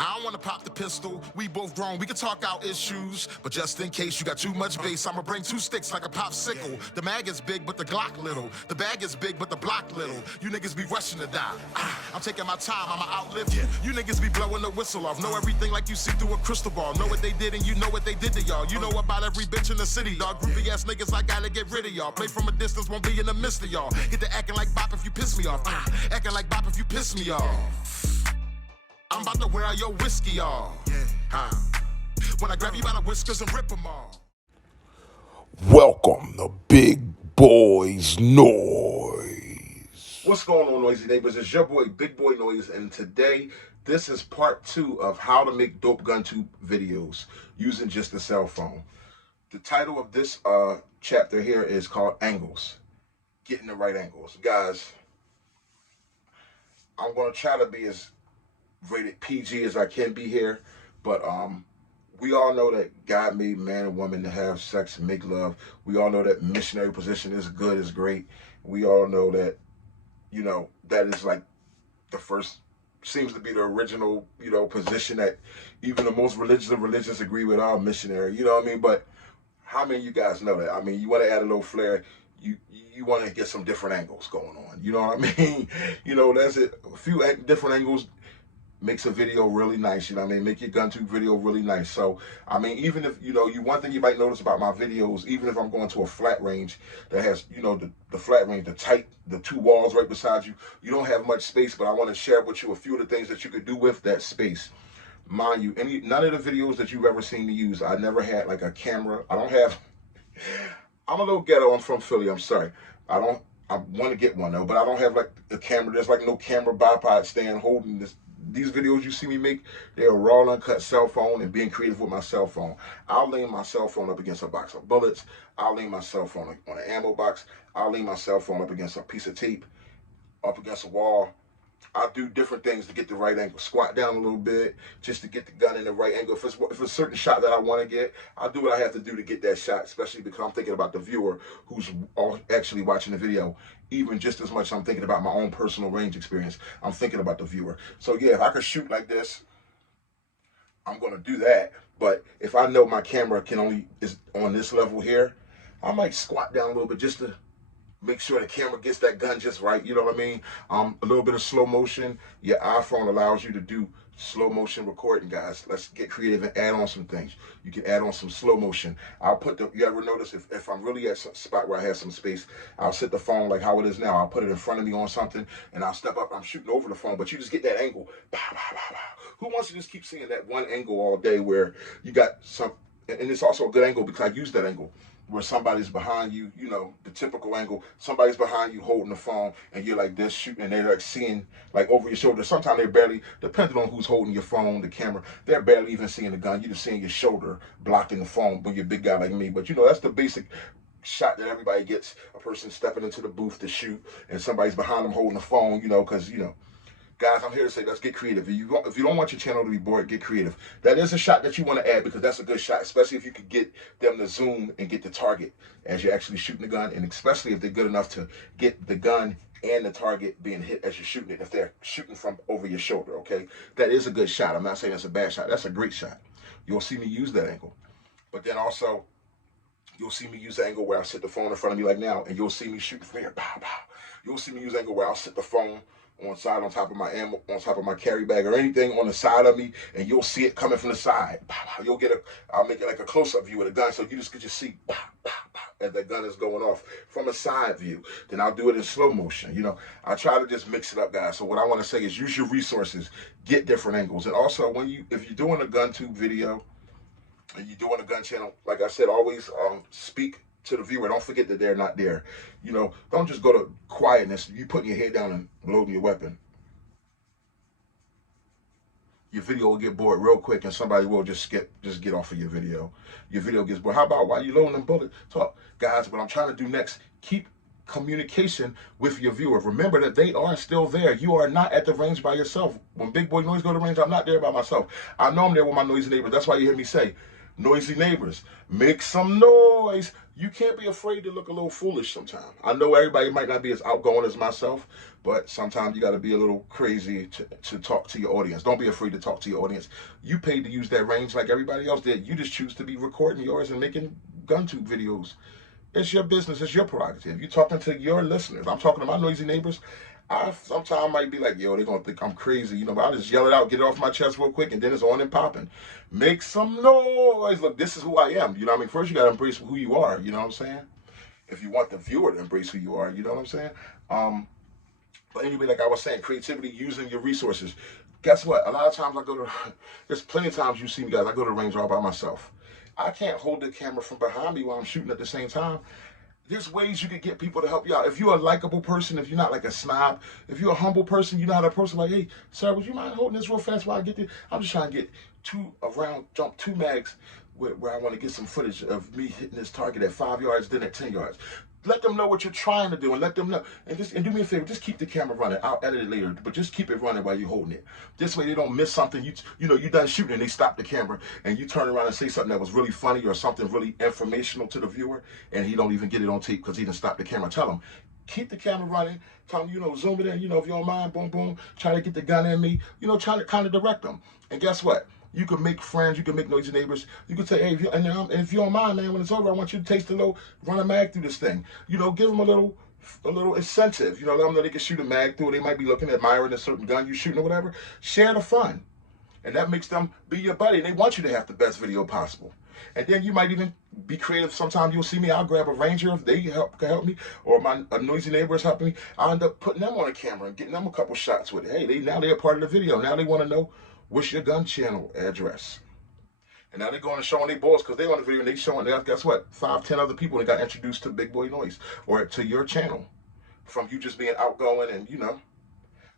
I don't wanna pop the pistol, we both grown, we can talk out issues. But just in case you got too much bass, I'ma bring 2 sticks like a popsicle. The mag is big, but the Glock little. The bag is big, but the block little. You niggas be rushing to die. I'm taking my time, I'ma outlive you. You niggas be blowing the whistle off. Know everything like you see through a crystal ball. Know what they did and you know what they did to y'all. You know about every bitch in the city, dog. Groupie ass niggas, I gotta get rid of y'all. Play from a distance, won't be in the midst of y'all. Get to acting like bop if you piss me off. Acting like bop if you piss me off. I'm about to wear out your whiskey off. When I grab you by the whiskers and rip them off. Welcome to Big Boy's Noise. What's going on, noisy neighbors? It's your boy, Big Boy Noise, and today this is part 2 of how to make dope Guntube videos using just a cell phone. The title of this chapter here is called Angles. Getting the right angles. Guys, I'm going to try to be as rated PG as I can be here, but we all know that God made man and woman to have sex and make love. We all know that missionary position is good, is great. We all know that, you know, that is like the first, seems to be the original, you know, position that even the most religious of religions agree with, all missionary, you know what I mean? But how many of you guys know that? I mean, you want to add a little flair, you want to get some different angles going on, you know what I mean? You know, that's it. A few different angles makes a video really nice, you know what I mean? Make your Guntube video really nice. So, I mean, even if, you know, one thing you might notice about my videos, even if I'm going to a flat range that has, you know, the flat range, the 2 walls right beside you, you don't have much space, but I want to share with you a few of the things that you could do with that space. Mind you, none of the videos that you've ever seen me use, I never had like a camera. I'm a little ghetto, I'm from Philly, I'm sorry. I want to get one though, but I don't have like a camera. There's like no camera bipod stand holding this. These videos you see me make, they're a raw, uncut cell phone and being creative with my cell phone. I'll lean my cell phone up against a box of bullets. I'll lean my cell phone on an ammo box. I'll lean my cell phone up against a piece of tape, up against a wall. I'll do different things to get the right angle. Squat down a little bit just to get the gun in the right angle. If it's a certain shot that I want to get, I'll do what I have to do to get that shot, especially because I'm thinking about the viewer who's actually watching the video. Even just as much I'm thinking about my own personal range experience, I'm thinking about the viewer. So yeah, if I could shoot like this, I'm going to do that. But if I know my camera is on this level here, I might squat down a little bit just to make sure the camera gets that gun just right, you know what I mean? A little bit of slow motion. Your iPhone allows you to do slow motion recording, guys. Let's get creative and add on some things. You can add on some slow motion. You ever notice if I'm really at some spot where I have some space, I'll set the phone like how it is now. I'll put it in front of me on something and I'll step up, I'm shooting over the phone, but you just get that angle. Pow, pow, pow, pow. Who wants to just keep seeing that one angle all day where you got some, and it's also a good angle because I use that angle where somebody's behind you, you know, the typical angle, somebody's behind you holding the phone and you're like this shooting and they're like seeing like over your shoulder. Sometimes they're barely, depending on who's holding your phone, the camera, they're barely even seeing the gun. You're just seeing your shoulder blocking the phone when you're a big guy like me. But you know, that's the basic shot that everybody gets, a person stepping into the booth to shoot and somebody's behind them holding the phone, you know, because, you know, guys, I'm here to say, let's get creative. If you don't want your channel to be bored, get creative. That is a shot that you want to add because that's a good shot, especially if you could get them to zoom and get the target as you're actually shooting the gun, and especially if they're good enough to get the gun and the target being hit as you're shooting it, if they're shooting from over your shoulder, okay? That is a good shot. I'm not saying that's a bad shot. That's a great shot. You'll see me use that angle. But then also, you'll see me use the angle where I sit the phone in front of me like now, and you'll see me shooting from here. Pow, pow. You'll see me use the angle where I'll sit the phone on top of my ammo, on top of my carry bag or anything on the side of me, and you'll see it coming from the side. You'll I'll make it like a close-up view of the gun, so you just could just see as that gun is going off from a side view. Then I'll do it in slow motion. You know, I try to just mix it up, guys. So what I want to say is use your resources, get different angles, and also if you're doing a Guntube video and you're doing a gun channel, like I said, always speak to the viewer. Don't forget that they're not there. You know, don't just go to quietness. You putting your head down and loading your weapon. Your video will get bored real quick and somebody will just get off of your video. Your video gets bored. How about while you loading them bullets? Talk. Guys, what I'm trying to do next, keep communication with your viewer. Remember that they are still there. You are not at the range by yourself. When Big Boy Noise go to range, I'm not there by myself. I know I'm there with my noisy neighbors. That's why you hear me say, Noisy neighbors, make some noise. You can't be afraid to look a little foolish sometimes. I know everybody might not be as outgoing as myself, but sometimes you got to be a little crazy to talk to your audience. Don't be afraid to talk to your audience. You paid to use that range like everybody else did. You just choose to be recording yours and making Guntube videos. It's your business. It's your prerogative. You're talking to your listeners. I'm talking to my noisy neighbors. I sometimes might be like, yo, they're going to think I'm crazy, you know, but I just yell it out, get it off my chest real quick, and then it's on and popping. Make some noise. Look, this is who I am. You know what I mean? First, you got to embrace who you are. You know what I'm saying? If you want the viewer to embrace who you are, you know what I'm saying? But anyway, like I was saying, creativity, using your resources. Guess what? A lot of times I go to, there's plenty of times you see me guys, I go to the range all by myself. I can't hold the camera from behind me while I'm shooting at the same time. There's ways you can get people to help you out. If you're a likable person, if you're not like a snob, if you're a humble person, you're not a person like, hey, sir, would you mind holding this real fast while I get there? I'm just trying to get jump two mags where I want to get some footage of me hitting this target at 5 yards, then at 10 yards. Let them know what you're trying to do, and let them know. And do me a favor, just keep the camera running. I'll edit it later, but just keep it running while you're holding it. This way they don't miss something. You know, you're done shooting and they stop the camera and you turn around and say something that was really funny or something really informational to the viewer, and he don't even get it on tape because he didn't stop the camera. Tell him, keep the camera running. Tell him, you know, zoom it in, you know, if you don't mind, boom, boom. Try to get the gun in me. You know, try to kind of direct them. And guess what? You can make friends, you can make noisy neighbors. You can say, hey, if you don't mind, man, when it's over, I want you to taste a little, run a mag through this thing. You know, give them a little incentive. You know, let them know they can shoot a mag through it. They might be looking, admiring a certain gun you're shooting or whatever. Share the fun. And that makes them be your buddy. And they want you to have the best video possible. And then you might even be creative. Sometimes you'll see me, I'll grab a ranger if they can help me, or a noisy neighbor is helping me. I'll end up putting them on a camera and getting them a couple shots with it. Hey, now they're a part of the video. Now they want to know, what's your gun channel address? And now they're going and showing their balls because they're on the video and they showing, guess what? 5, 10 other people that got introduced to Big Boy Noise or to your channel from you just being outgoing and, you know,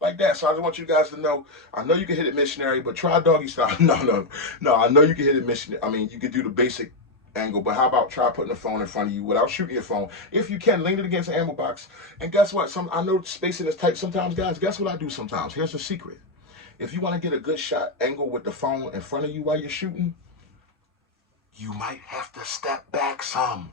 like that. So I just want you guys to know, I know you can hit it missionary, but try doggy style. No, I know you can hit it missionary. I mean, you can do the basic angle, but how about try putting the phone in front of you without shooting your phone? If you can, lean it against the ammo box. And guess what? I know spacing is tight sometimes, guys. Guess what I do sometimes? Here's the secret. If you want to get a good shot angle with the phone in front of you while you're shooting, you might have to step back some.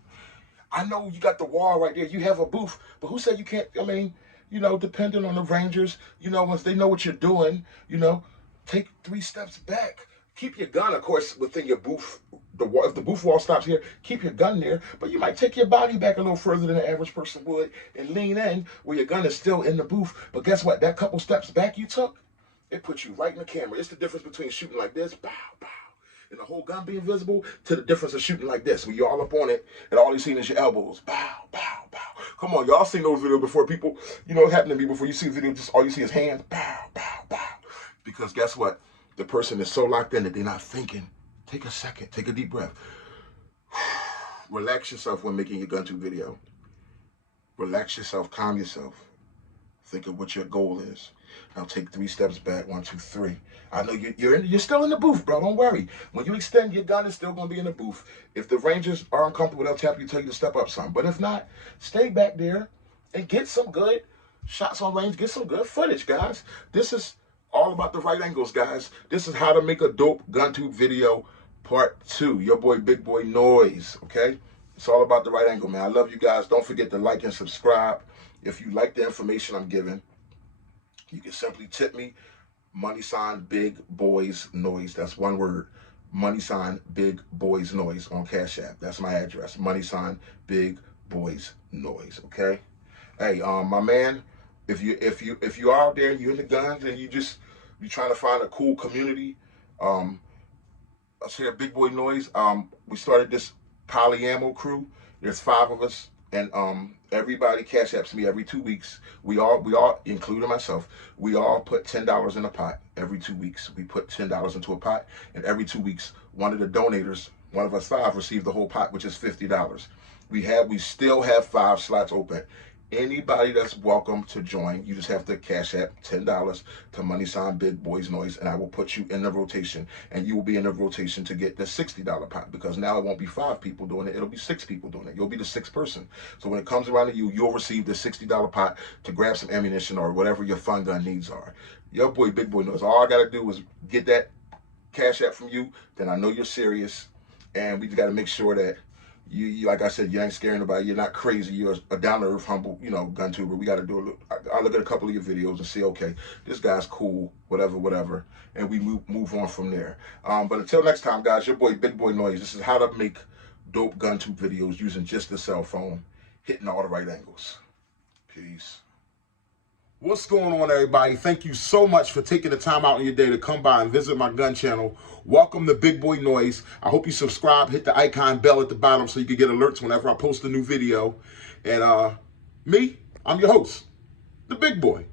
I know you got the wall right there. You have a booth, but who said you can't? I mean, you know, depending on the rangers, you know, once they know what you're doing, you know, take 3 steps back. Keep your gun, of course, within your booth. If the booth wall stops here, keep your gun there, but you might take your body back a little further than the average person would and lean in where your gun is still in the booth. But guess what? That couple steps back you took, it puts you right in the camera. It's the difference between shooting like this, bow, bow, and the whole gun being visible, to the difference of shooting like this, where you're all up on it, and all you see is your elbows, bow, bow, bow. Come on, y'all seen those videos before, people. You know what happened to me before you see a video, just all you see is hands, bow, bow, bow. Because guess what? The person is so locked in that they're not thinking. Take a second, take a deep breath. Relax yourself when making your Guntube video. Relax yourself, calm yourself. Think of what your goal is. Now take 3 steps back, 1, 2, 3. I know you're still in the booth, bro. Don't worry. When you extend, your gun is still going to be in the booth. If the rangers are uncomfortable, they'll tap you, tell you to step up some. But if not, stay back there and get some good shots on range. Get some good footage, guys. This is all about the right angles, guys. This is how to make a dope Guntube video part 2. Your boy, Big Boy Noise, okay? It's all about the right angle, man. I love you guys. Don't forget to like and subscribe. If you like the information I'm giving, you can simply tip me, # Big Boys Noise. That's one word. # Big Boys Noise on Cash App. That's my address. # Big Boys Noise. Okay. Hey, my man, if you are out there and you're in the guns and you're trying to find a cool community, us here at Big Boy Noise, we started this polyammo crew. There's 5 of us. And everybody cash apps me every 2 weeks. We all, including myself, we all put $10 in a pot every 2 weeks. We put $10 into a pot, and every 2 weeks, one of the donators, one of us 5, receive the whole pot, which is $50. We still have 5 slots open. Anybody that's welcome to join, you just have to cash app $10 to # Big Boys Noise, and I will put you in the rotation, and you will be in the rotation to get the $60 pot, because now it won't be 5 people doing it, it'll be 6 people doing it. You'll be the 6th person. So when it comes around to you, you'll receive the $60 pot to grab some ammunition or whatever your fun gun needs are. Your boy, Big Boy Noise. All I gotta do is get that cash app from you, then I know you're serious, and we just got to make sure that you, like I said, you ain't scaring nobody. You're not crazy. You're a down to earth, humble, gun tuber. We got to do a look. I look at a couple of your videos and see, okay, this guy's cool, whatever, and we move on from there. But until next time, guys, your boy Big Boy Noise. This is how to make dope gun tube videos using just the cell phone, hitting all the right angles. Peace. What's going on, everybody? Thank you so much for taking the time out in your day to come by and visit my gun channel. Welcome to Big Boy Noise. I hope you subscribe, hit the icon bell at the bottom so you can get alerts whenever I post a new video. And I'm your host, the Big Boy.